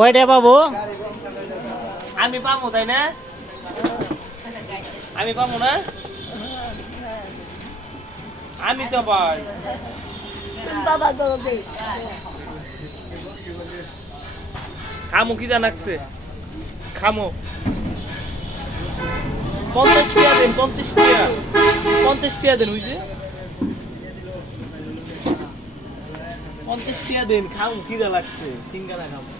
কয়টা পাবো? আমি পাবো তাই না? আমি পাবো না? আমি তো পাই। বাবা তো দে। খামো কি জানাকছে খামো। পঞ্চাশ টিয়া দেন পঞ্চাশ টিয়া। পঞ্চাশ টিয়া দেন বুঝছে পঞ্চাশ টিয়া দেন খামো কি যা লাগছে? সিঙ্গারা খামো।